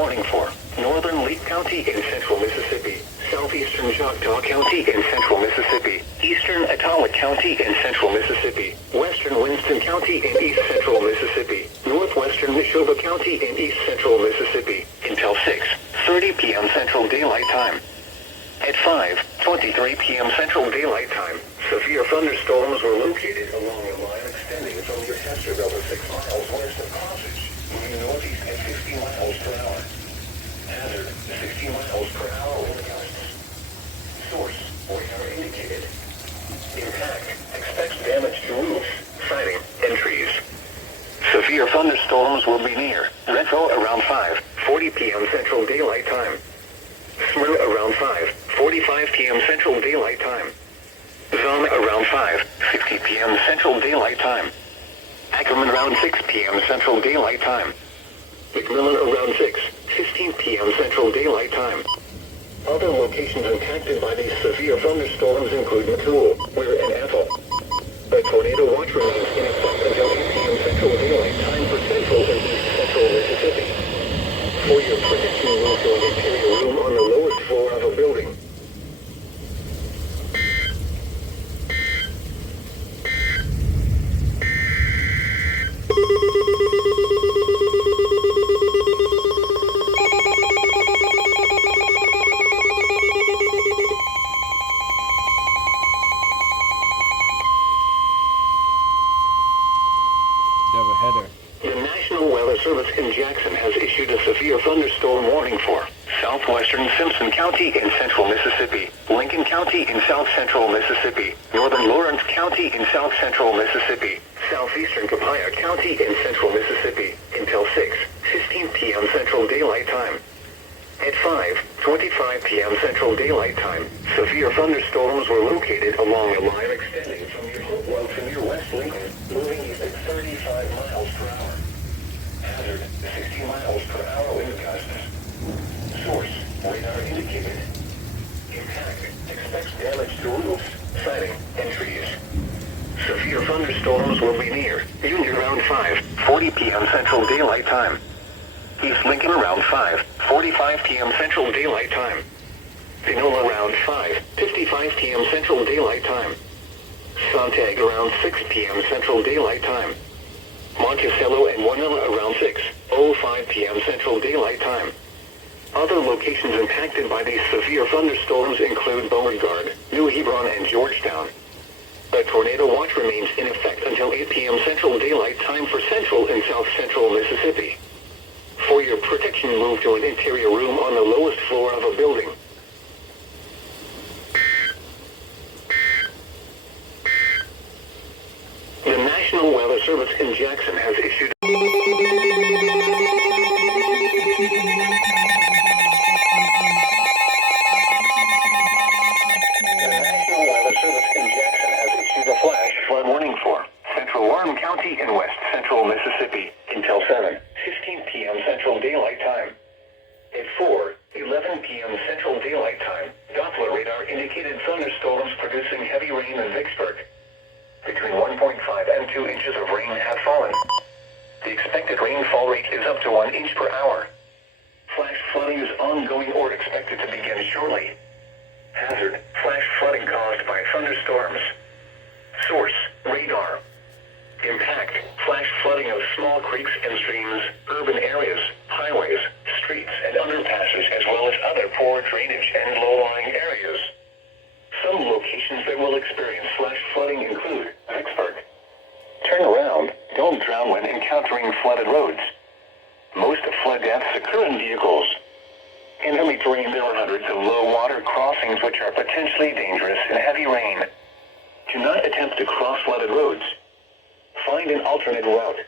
warning for northern Lee County in central Mississippi, southeastern Choctaw County in central Mississippi, eastern Etowah County in central Mississippi, western Winston County in east central Mississippi, northwestern Neshoba County in east central Mississippi, until 6:30 p.m. Central Daylight Time. At 5:23 p.m. Central Daylight Time, severe thunderstorms were located along a line extending from your Chesterville to 6 miles west of Crossage, moving northeast at 50 miles per hour. Hazard, 60 miles per hour wind gusts. Source, radar indicated. Impact, expects damage to roofs, siding, and trees. Severe thunderstorms will be near Retro around 5:40 p.m. Central Daylight Time. Smyrna around 5:45 p.m. Central Daylight Time. Zama around 5:50 p.m. Central Daylight Time. Ackerman around 6 p.m. Central Daylight Time. McMillan around 6:15 p.m. Central Daylight Time. Other locations impacted by these severe thunderstorms include Mattool, Weir, and Ethel. A tornado watch remains in effect until 8 p.m. Central Daylight Time for central and east central Mississippi. For your prediction, move to an interior room on the lowest floor of a building. The National Weather Service in Jackson has issued a severe thunderstorm warning for southwestern Simpson County in central Mississippi, Lincoln County in south central Mississippi, northern Lawrence County in south central Mississippi, southeastern Copiah County in central Mississippi, until 6:15 p.m. Central Daylight Time. At 5:25 p.m. Central Daylight Time, severe thunderstorms were located along a line extending from near Hopewell to near West Lincoln, moving east at 35 miles per hour. Hazard, 60 miles per hour wind gusts. Source, radar indicated. Impact, expects damage to roofs, siding, and trees. Severe thunderstorms will be near Union around 5:40 p.m. Central Daylight Time. East Lincoln around 5:45 p.m. Central Daylight Time. Pinola around 5:55 p.m. Central Daylight Time. Sontag around 6 p.m. Central Daylight Time. Monticello and Warnilla around 6:05 p.m. Central Daylight Time. Other locations impacted by these severe thunderstorms include Beauregard, New Hebron, and Georgetown. A tornado watch remains in effect until 8 p.m. Central Daylight Time for central and south central Mississippi. For your protection, move to an interior room on the lowest floor of a building. The National Weather Service in Jackson has issued a flash flood warning for central Warren County in west central Mississippi until 7:15 p.m. Central Daylight Time. At 4:11 p.m. Central Daylight Time, Doppler radar indicated thunderstorms producing heavy rain in Vicksburg. Between 1.5 and 2 inches of rain have fallen. The expected rainfall rate is up to 1 inch per hour. Flash flooding is ongoing or expected to begin shortly. Hazard, flash flooding caused by thunderstorms. Source, radar. Impact, flash flooding of small creeks and streams, urban areas, highways, streets, and underpasses, as well as other poor drainage and low-lying areas. Some locations that will experience flash flooding include Vicksburg. Turn around, don't drown when encountering flooded roads. Most flood deaths occur in vehicles. In heavy terrain, there are hundreds of low-water crossings which are potentially dangerous in heavy rain. Do not attempt to cross flooded roads. Find an alternate route.